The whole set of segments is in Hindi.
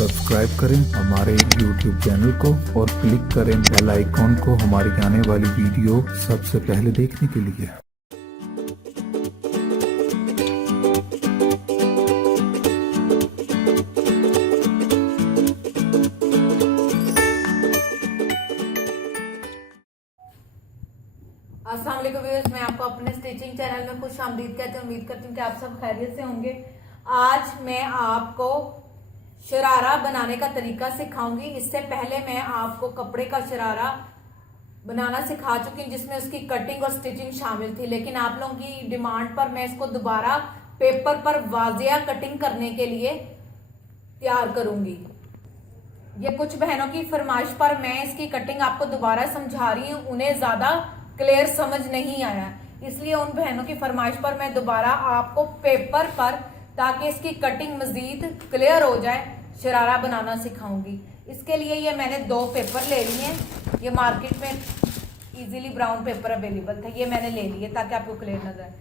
सब्सक्राइब करें हमारे YouTube चैनल को और क्लिक करें बेल आइकॉन को हमारी आने वाली वीडियो सबसे पहले देखने के लिए। अस्सलाम वालेकुम व्यूअर्स, मैं आपको अपने स्टिचिंग चैनल में खुश आमदीद कहती हूँ। उम्मीद करती हूँ कि आप सब खैरियत से होंगे। आज मैं आपको शरारा बनाने का तरीका सिखाऊंगी। इससे पहले मैं आपको कपड़े का शरारा बनाना सिखा चुकी हूँ जिसमें उसकी कटिंग और स्टिचिंग शामिल थी, लेकिन आप लोगों की डिमांड पर मैं इसको दोबारा पेपर पर वाजिया कटिंग करने के लिए तैयार करूंगी। ये कुछ बहनों की फरमाइश पर मैं इसकी कटिंग आपको दोबारा समझा रही हूँ, उन्हें ज्यादा क्लियर समझ नहीं आया, इसलिए उन बहनों की फरमाइश पर मैं दोबारा आपको पेपर पर, ताकि इसकी कटिंग मजीद क्लियर हो जाए, शरारा बनाना सिखाऊंगी। इसके लिए ये मैंने 2 पेपर ले लिए हैं। ये मार्केट में इजीली ब्राउन पेपर अवेलेबल था, ये मैंने ले लिए ताकि आपको क्लियर नजर आए।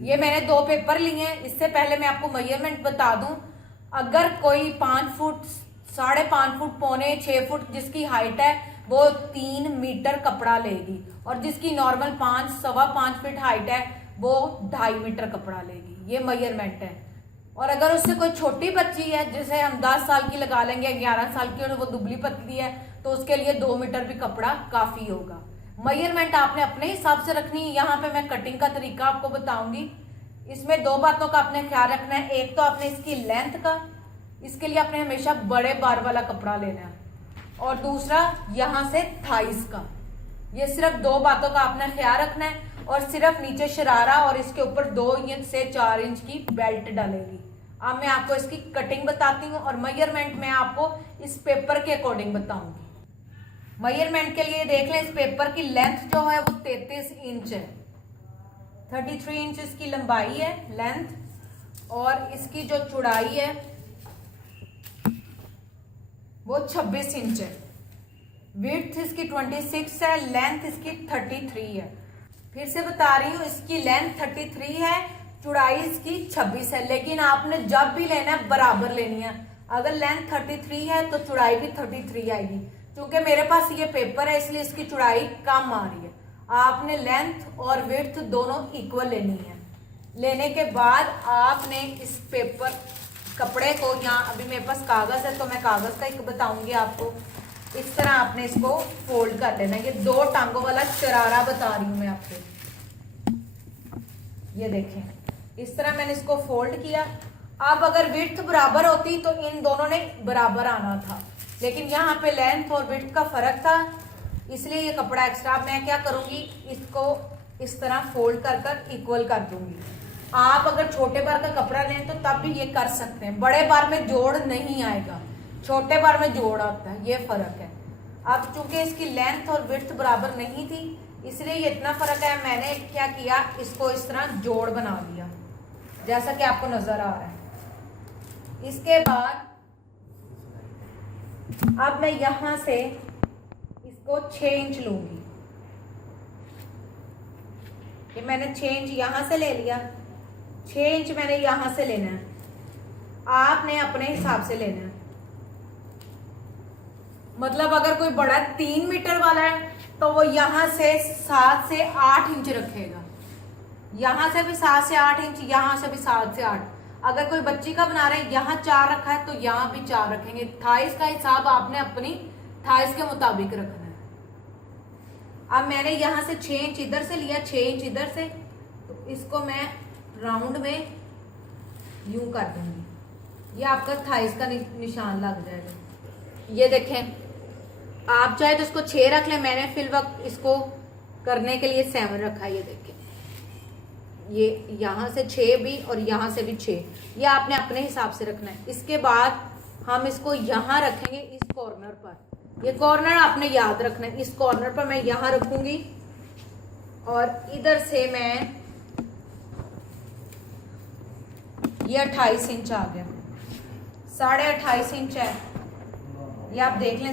ये मैंने 2 पेपर लिए हैं। इससे पहले मैं आपको मेजरमेंट बता दूं, अगर कोई 5 फुट, 5.5 फुट, पौने 6 फुट जिसकी हाइट है वो 3 मीटर कपड़ा लेगी, और जिसकी नॉर्मल 5-5.25 फीट हाइट है वो 2.5 मीटर कपड़ा लेगी। ये मेजरमेंट है। और अगर उससे कोई छोटी बच्ची है, जैसे हम 10 साल की लगा लेंगे, 11 साल की, और वो दुबली पतली है, तो उसके लिए 2 मीटर भी कपड़ा काफी होगा। मेजरमेंट आपने अपने हिसाब से रखनी है। यहाँ पे मैं कटिंग का तरीका आपको बताऊंगी। इसमें 2 बातों का आपने ख्याल रखना है। एक तो आपने इसकी लेंथ का, इसके लिए आपने हमेशा बड़े बार वाला कपड़ा लेना है, और दूसरा यहाँ से थाइस का। ये सिर्फ 2 बातों का आपने ख्याल रखना है। और सिर्फ नीचे शरारा और इसके ऊपर 2 इंच से 4 इंच की बेल्ट डालेगी। अब मैं आपको इसकी कटिंग बताती हूँ, और मेजरमेंट मैं आपको इस पेपर के अकॉर्डिंग बताऊंगी। मेजरमेंट के लिए देख लें, इस पेपर की लेंथ जो है वो 33 इंच है। 33 इंच इसकी लंबाई है, लेंथ, और इसकी जो चौड़ाई है वो 26 इंच है। विड्थ इसकी 26 है, लेंथ इसकी 33 है। फिर से बता रही हूँ, इसकी लेंथ 33 है, चौड़ाई इसकी 26 है। लेकिन आपने जब भी लेना है बराबर लेनी है। अगर लेंथ 33 है तो चौड़ाई भी 33 आएगी। क्योंकि मेरे पास ये पेपर है इसलिए इसकी चौड़ाई कम आ रही है। आपने लेंथ और विड्थ दोनों इक्वल लेनी है। लेने के बाद आपने इस पेपर कपड़े को, यहाँ अभी मेरे पास कागज है तो मैं कागज का एक बताऊंगी आपको। इस तरह आपने इसको फोल्ड कर लेना। ये 2 टांगों वाला शरारा बता रही हूं मैं आपको। ये देखें, इस तरह मैंने इसको फोल्ड किया। अब अगर विड्थ बराबर होती तो इन दोनों ने बराबर आना था, लेकिन यहाँ पे लेंथ और विड्थ का फर्क था, इसलिए ये कपड़ा एक्स्ट्रा। मैं क्या करूंगी, इसको इस तरह फोल्ड कर कर इक्वल कर दूंगी। आप अगर छोटे बार का कपड़ा लें तो तब भी ये कर सकते हैं। बड़े बार में जोड़ नहीं आएगा, छोटे बार में जोड़ आता है, ये फर्क है। अब चूंकि इसकी लेंथ और विड्थ बराबर नहीं थी, इसलिए ये इतना फर्क है। मैंने क्या किया, इसको इस तरह जोड़ बना दिया, जैसा कि आपको नजर आ रहा है। इसके बाद अब मैं यहां से इसको 6 इंच लूंगी। ये मैंने 6 इंच यहां से ले लिया, 6 इंच मैंने यहां से लेना है। आपने अपने हिसाब से लेना है। मतलब अगर कोई बड़ा 3 मीटर वाला है तो वो यहां से 7 से 8 इंच रखेगा, यहां से भी 7 से 8 इंच, यहां से भी 7 से 8। अगर कोई बच्ची का बना रहे हैं, यहाँ 4 रखा है तो यहाँ भी 4 रखेंगे। थाइस का हिसाब आपने अपनी थाइस के मुताबिक रखना है। अब मैंने यहाँ से 6 इंच इधर से लिया, 6 इंच इधर से, तो इसको मैं राउंड में यूं कर दूंगी। ये आपका थाइस का निशान लग जाएगा। ये देखें, आप चाहे तो इसको 6 रख लें, मैंने फिल वक्त इसको करने के लिए 7 रखा। ये देखें, ये यहाँ से 6 भी और यहाँ से भी 6, ये आपने अपने हिसाब से रखना है। इसके बाद हम इसको यहाँ रखेंगे इस कॉर्नर पर। ये कॉर्नर आपने याद रखना है, इस कॉर्नर पर मैं यहाँ रखूंगी, और इधर से मैं, ये 28 इंच आ गया, 28.5 इंच है। ये आप देख लें,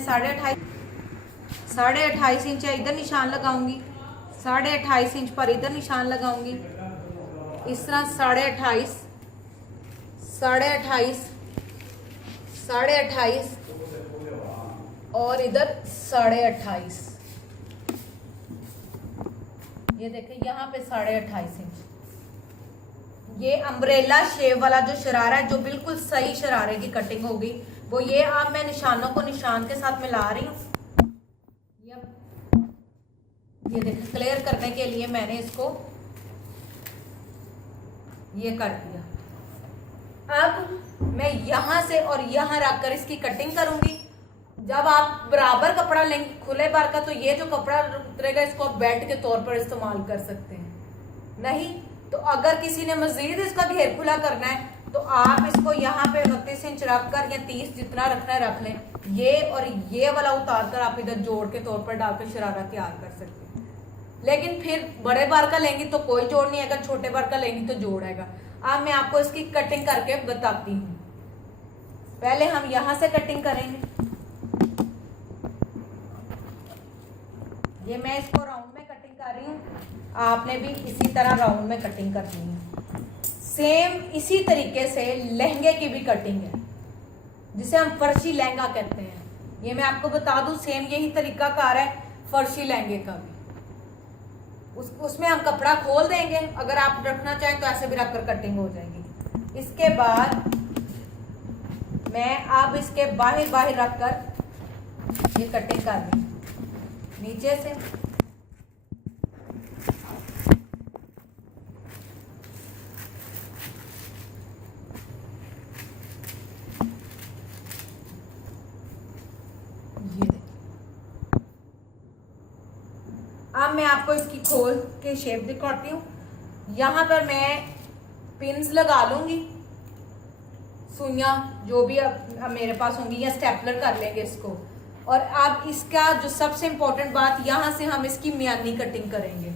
28.5 इंच है। इधर निशान लगाऊंगी, 28.5 इंच पर इधर निशान लगाऊंगी। इस तरह 28.5, 28.5 और इधर 28.5। ये देखें यहाँ पे 28.5 इंच। ये अम्ब्रेला शेप वाला जो शरारा है, जो बिल्कुल सही शरारे की कटिंग होगी, वो ये आप मैं निशानों को निशान के साथ मिला रही हूँ। ये देखें, क्लियर करने के लिए मैंने इसको ये कर दिया। अब मैं यहां से और यहां रखकर इसकी कटिंग करूंगी। जब आप बराबर कपड़ा लेंगे खुले बार का, तो ये जो कपड़ा उतरेगा इसको आप बेल्ट के तौर पर इस्तेमाल कर सकते हैं। नहीं तो अगर किसी ने मजीद इसका घेर खुला करना है तो आप इसको यहाँ पे 29 इंच रखकर या 30 जितना रखना है रख लें। ये और ये वाला उतार कर आप इधर जोड़ के तौर पर डालकर शरारा तैयार कर सकते हैं। लेकिन फिर बड़े बार का लेंगी तो कोई जोड़ नहीं आएगा, छोटे बार का लेंगी तो जोड़ आएगा। अब मैं आपको इसकी कटिंग करके बताती हूँ। पहले हम यहाँ से कटिंग करेंगे। ये मैं इसको राउंड में कटिंग कर रही हूँ, आपने भी इसी तरह राउंड में कटिंग करनी है। सेम इसी तरीके से लहंगे की भी कटिंग है, जिसे हम फर्शी लहंगा कहते हैं। ये मैं आपको बता दूं, सेम यही तरीका कार है फर्शी लहंगे का भी। उसमें हम कपड़ा खोल देंगे, अगर आप रखना चाहें तो ऐसे भी रखकर कटिंग हो जाएगी। इसके बाद मैं अब इसके बाहर बाहर रखकर ये कटिंग कर रही हूँ नीचे से। अब मैं आपको इसकी खोल के शेप दिखाती हूँ। यहाँ पर मैं पिन्स लगा लूंगी, सुइयाँ जो भी अब मेरे पास होंगी, या स्टेपलर कर लेंगे इसको। और अब इसका जो सबसे इम्पोर्टेंट बात, यहाँ से हम इसकी मियानी कटिंग करेंगे।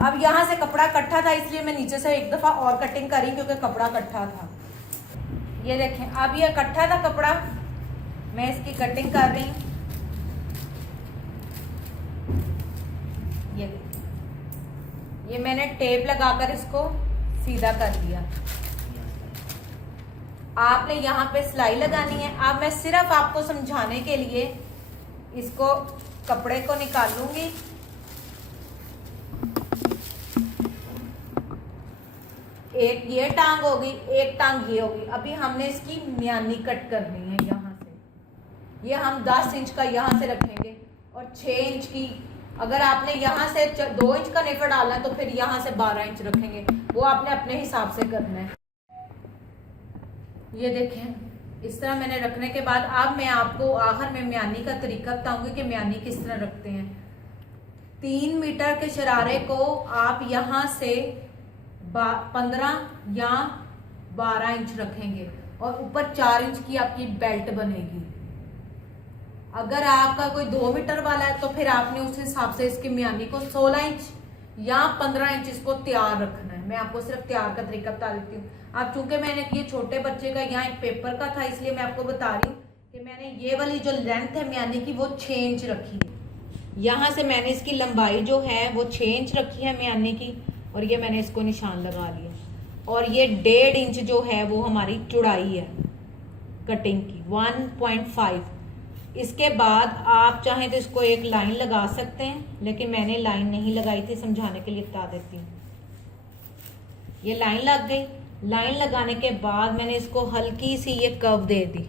अब यहाँ से कपड़ा इकट्ठा था इसलिए मैं नीचे से एक दफ़ा और कटिंग करी, क्योंकि कपड़ा इकट्ठा था। ये देखें, अब ये इकट्ठा था कपड़ा, मैं इसकी कटिंग कर रही हूँ। ये मैंने टेप लगाकर इसको सीधा कर दिया। आपने यहाँ पे सिलाई लगानी है। अब मैं सिर्फ आपको समझाने के लिए इसको कपड़े को निकाल लूंगी। एक ये टांग होगी, एक टांग ये होगी। अभी हमने इसकी मियानी कट करनी है। यहाँ से ये हम 10 इंच का यहाँ से रखेंगे और 6 इंच की, अगर आपने यहाँ से 2 इंच का नेफा डालना है तो फिर यहाँ से 12 इंच रखेंगे। वो आपने अपने हिसाब से करना है। ये देखें, इस तरह मैंने रखने के बाद अब मैं आपको आखिर में मियानी का तरीका बताऊंगी कि मियानी किस तरह रखते हैं। 3 मीटर के शरारे को आप यहाँ से 15 या 12 इंच रखेंगे और ऊपर 4 इंच की आपकी बेल्ट बनेगी। अगर आपका कोई 2 मीटर वाला है तो फिर आपने उस हिसाब से इसकी मियानी को 16 इंच या 15 इंच इसको तैयार रखना है। मैं आपको सिर्फ तैयार का तरीका बता देती हूँ। अब चूंकि मैंने ये छोटे बच्चे का यहाँ एक पेपर का था, इसलिए मैं आपको बता रही हूँ कि मैंने ये वाली जो लेंथ है मियानी की वो 6 इंच रखी है। यहाँ से मैंने इसकी लंबाई जो है वो 6 इंच रखी है मियानी की, और ये मैंने इसको निशान लगा लिया। और ये 1.5 इंच जो है वो हमारी चौड़ाई है कटिंग की, 1.5। इसके बाद आप चाहें तो इसको एक लाइन लगा सकते हैं, लेकिन मैंने लाइन नहीं लगाई थी, समझाने के लिए बता देती हूँ। ये लाइन लग गई। लाइन लगाने के बाद मैंने इसको हल्की सी ये कर्व दे दी।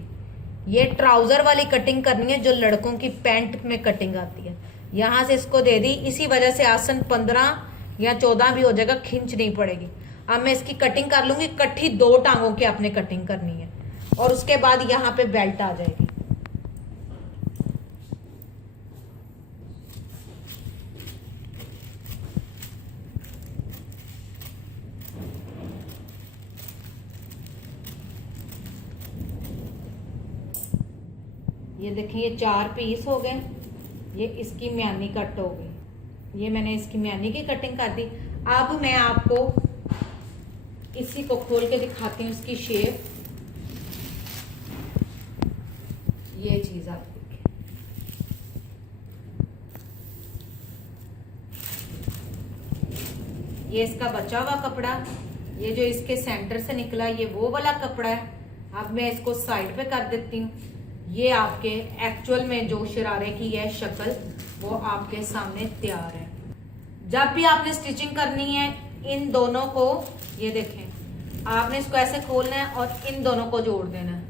ये ट्राउजर वाली कटिंग करनी है जो लड़कों की पैंट में कटिंग आती है। यहाँ से इसको दे दी, इसी वजह से आसन 15 या 14 भी हो जाएगा, खिंच नहीं पड़ेगी। अब मैं इसकी कटिंग कर लूंगी। इकट्ठी 2 टांगों की आपने कटिंग करनी है और उसके बाद यहाँ पे बेल्ट आ जाएगी। ये देखिए, ये 4 पीस हो गए। ये इसकी मियानी कट हो गई। ये मैंने इसकी मियानी की कटिंग कर दी। अब मैं आपको इसी को खोल के दिखाती हूँ, इसकी शेप। ये चीज आप देखिए, ये इसका बचा हुआ कपड़ा, ये जो इसके सेंटर से निकला ये वो वाला कपड़ा है, अब मैं इसको साइड पे कर देती हूँ। ये आपके एक्चुअल में जो शरारे की है शक्ल वो आपके सामने तैयार है। जब भी आपने स्टिचिंग करनी है इन दोनों को, ये देखें, आपने इसको ऐसे खोलना है और इन दोनों को जोड़ देना है,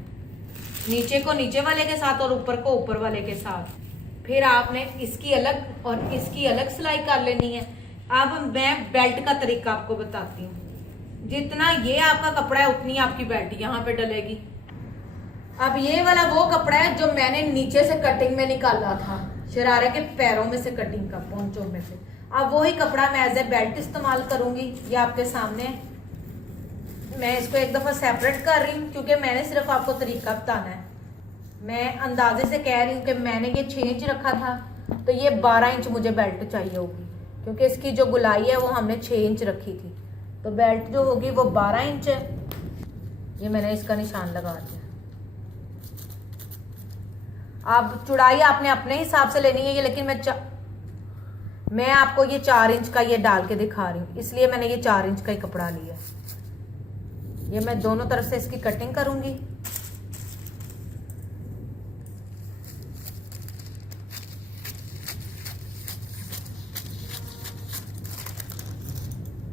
नीचे को नीचे वाले के साथ और ऊपर को ऊपर वाले के साथ। फिर आपने इसकी अलग और इसकी अलग सिलाई कर लेनी है। अब मैं बेल्ट का तरीका आपको बताती हूँ। जितना ये आपका कपड़ा है उतनी आपकी बेल्ट यहाँ पे डलेगी। अब ये वाला वो कपड़ा है जो मैंने नीचे से कटिंग में निकाला था, शरारे के पैरों में से कटिंग का, पोंचों में से। अब वही कपड़ा मैं एज ए बेल्ट इस्तेमाल करूंगी। ये आपके सामने मैं इसको एक दफा सेपरेट कर रही हूँ क्योंकि मैंने सिर्फ आपको तरीका बताना है। मैं अंदाजे से कह रही हूँ कि मैंने ये 6 इंच रखा था तो ये 12 इंच मुझे बेल्ट चाहिए होगी, क्योंकि इसकी जो गुलाई है वो हमने 6 इंच रखी थी, तो बेल्ट जो होगी वो 12 इंच है। ये मैंने इसका निशान लगा दिया। अब चौड़ाई आपने अपने हिसाब से लेनी है, ये लेकिन मैं आपको ये 4 इंच का ये डाल के दिखा रही हूँ, इसलिए मैंने ये 4 इंच का ही कपड़ा लिया। ये मैं दोनों तरफ से इसकी कटिंग करूंगी।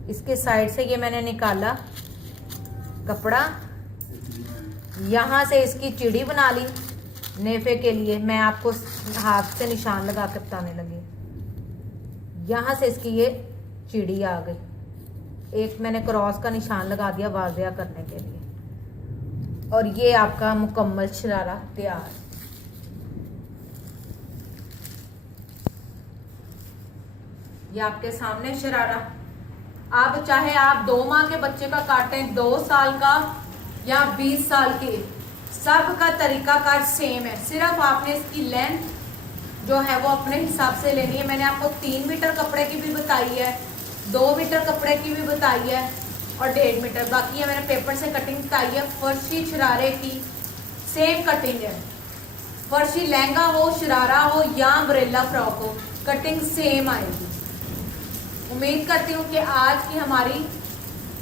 इसके साइड से ये मैंने निकाला कपड़ा, यहां से इसकी चिड़ी बना ली नेफे के लिए। मैं आपको हाथ से निशान लगा के बताने लगी। यहां से इसकी ये चिड़ी आ गई, एक मैंने क्रॉस का निशान लगा दिया वाज़िया करने के लिए, और ये आपका मुकम्मल शरारा तैयार। ये आपके सामने शरारा। अब चाहे आप 2 माह के बच्चे का काटें, 2 साल का या 20 साल के, सबका तरीकाकार सेम है। सिर्फ आपने इसकी लेंथ जो है वो अपने हिसाब से लेनी है। मैंने आपको 3 मीटर कपड़े की भी बताई है, 2 मीटर कपड़े की भी बताई है और 1.5 मीटर। बाकी है मैंने पेपर से कटिंग बताई है। फर्शी शरारे की सेम कटिंग है। फर्शी लहंगा हो, शरारा हो या अम्ब्रेला फ्रॉक हो, कटिंग सेम आएगी। उम्मीद करती हूँ कि आज की हमारी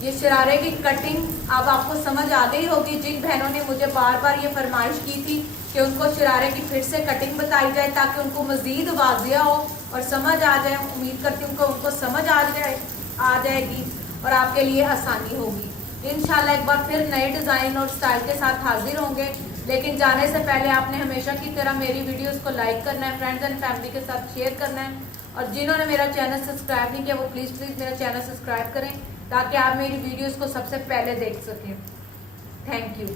ये शरारे की कटिंग अब आपको समझ आ गई होगी। जिन बहनों ने मुझे बार बार ये फरमाइश की थी कि उनको शरारे की फिर से कटिंग बताई जाए ताकि उनको मज़ीद वाज़िया हो और समझ आ जाए, उम्मीद करती हूँ कि उनको समझ आ जाएगी और आपके लिए आसानी होगी। इंशाल्लाह एक बार फिर नए डिज़ाइन और स्टाइल के साथ हाजिर होंगे। लेकिन जाने से पहले आपने हमेशा की तरह मेरी वीडियोस को लाइक करना है, फ्रेंड्स एंड फैमिली के साथ शेयर करना है, और जिन्होंने मेरा चैनल सब्सक्राइब नहीं किया वो प्लीज़ मेरा चैनल सब्सक्राइब करें ताकि आप मेरी वीडियोस को सबसे पहले देख सकें। Thank you.